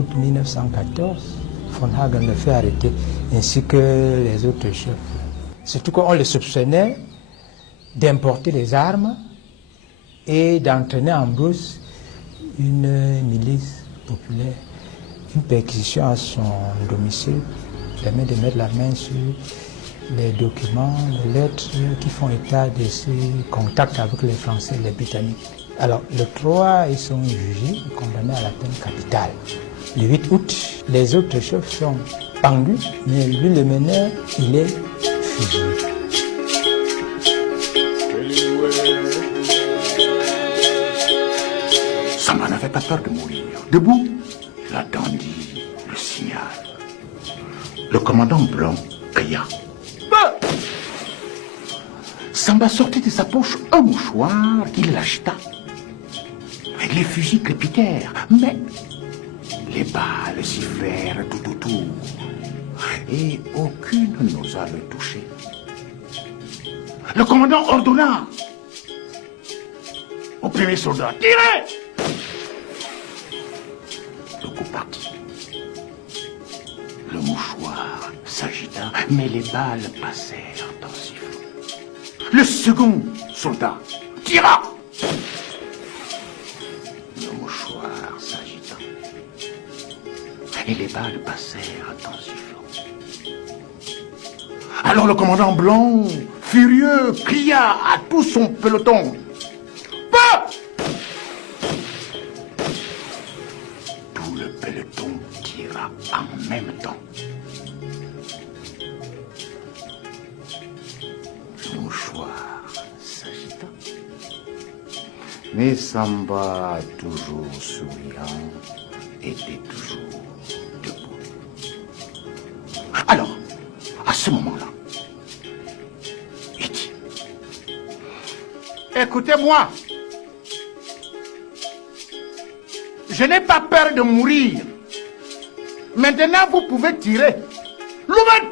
août 1914, von Hagen le fait arrêter, ainsi que les autres chefs. Surtout qu'on les soupçonnait d'importer des armes et d'entraîner en brousse une milice populaire. Une perquisition à son domicile permet de mettre la main sur les documents, les lettres qui font état de ses contacts avec les Français et les Britanniques. Alors, le 3, ils sont jugés et condamnés à la peine capitale. Le 8 août, les autres chefs sont pendus, mais lui, le meneur, il est fusillé. Samba n'avait pas peur de mourir. Debout, il attendit le signal. Le commandant Blanc cria. Samba sortit de sa poche un mouchoir qu'il l'acheta. Les fusils crépitèrent, mais les balles sifflèrent tout autour et aucune n'osa le toucher. Le commandant ordonna au premier soldat, tirez! Le coup partit. Le mouchoir s'agita, mais les balles passèrent en sifflant. Le second soldat tira. Le mouchoir s'agita, et les balles passèrent en sifflant. Alors le commandant Blanc, furieux, cria à tout son peloton. Tout le peloton tira en même temps. Le mouchoir s'agita. Mais Samba, toujours souriant, était toujours debout. Alors, à ce moment-là, il dit, écoutez-moi, je n'ai pas peur de mourir. Maintenant, vous pouvez tirer. Louven!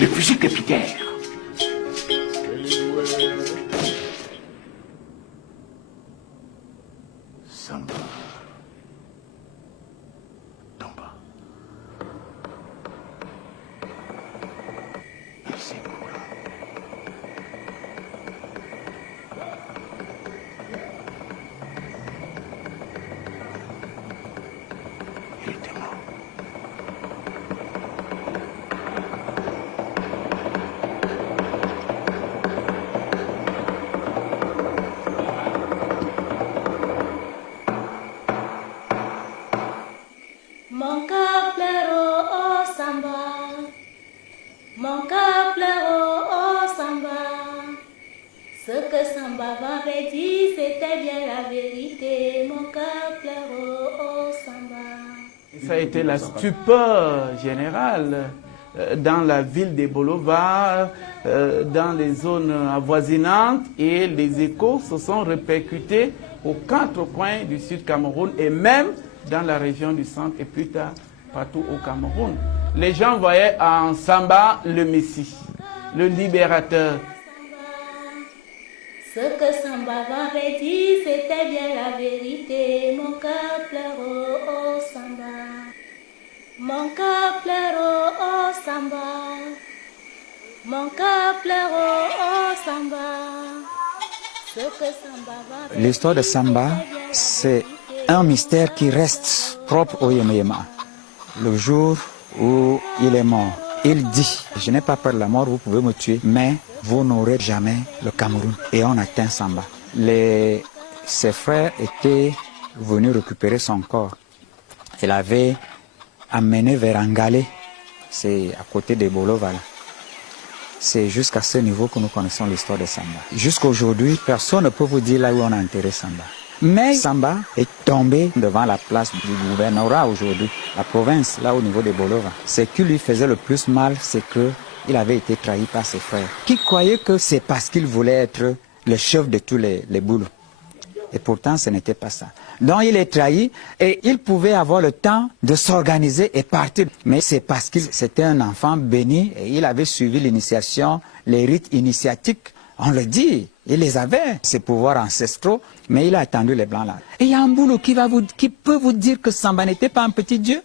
Les fusils crépitèrent. Samba tomba. Il s'écroula. Il était mort. Mon cœur pleure, oh Samba. Mon cœur pleure, oh Samba. Ce que Samba m'avait dit, c'était bien la vérité. Mon cœur pleure, oh Samba. Ça a été la stupeur générale dans la ville de Bolova, dans les zones avoisinantes, et les échos se sont répercutés aux quatre coins du sud Cameroun et même dans la région du centre et plus tard partout au Cameroun. Les gens voyaient en Samba le Messie, le libérateur. Ce que Samba m'avait dit, c'était bien la vérité. Mon cœur pleure, oh Samba. Mon cœur pleure, oh Samba. Mon cœur pleure, oh Samba. Ce que Samba m'avait dit. L'histoire de Samba, c'est un mystère qui reste propre au Yéma. Le jour où il est mort, il dit, je n'ai pas peur de la mort, vous pouvez me tuer, mais vous n'aurez jamais le Cameroun. Et on atteint Samba. Ses frères étaient venus récupérer son corps. Il avait amené vers Angalé, c'est à côté de Bolova. C'est jusqu'à ce niveau que nous connaissons l'histoire de Samba. Jusqu'aujourd'hui, personne ne peut vous dire là où on a enterré Samba. Mais Samba est tombé devant la place du gouvernorat aujourd'hui, la province, là au niveau de Bolova. Ce qui lui faisait le plus mal, c'est qu'il avait été trahi par ses frères, qui croyaient que c'est parce qu'il voulait être le chef de tous les boulots. Et pourtant, ce n'était pas ça. Donc, il est trahi et il pouvait avoir le temps de s'organiser et partir. Mais c'est parce qu'il c'était un enfant béni et il avait suivi l'initiation, les rites initiatiques. On le dit, Il les avait, ses pouvoirs ancestraux, mais il a attendu les Blancs là. Et il y a un boulot qui peut vous dire que Samba n'était pas un petit dieu.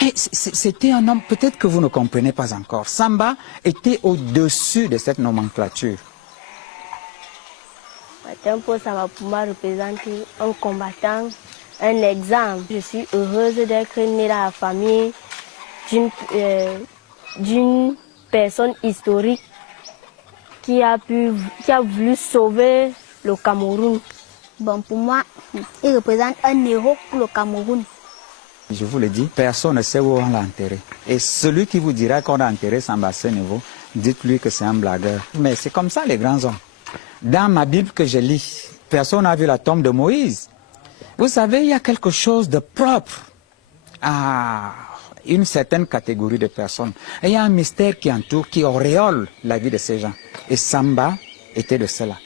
Mais c'était un homme, peut-être que vous ne comprenez pas encore. Samba était au-dessus de cette nomenclature. Tempo, ça va pour moi représenter un combattant, un exemple. Je suis heureuse d'être née dans la famille d'une personne historique qui a voulu sauver le Cameroun. Bon, pour moi, il représente un héros pour le Cameroun. Je vous le dis, personne ne sait où on l'a enterré. Et celui qui vous dira qu'on a enterré Samba à ce niveau, dites-lui que c'est un blagueur. Mais c'est comme ça les grands hommes. Dans ma Bible que je lis, personne n'a vu la tombe de Moïse. Vous savez, il y a quelque chose de propre à une certaine catégorie de personnes. Et il y a un mystère qui entoure, qui auréole la vie de ces gens. Et Samba était de cela.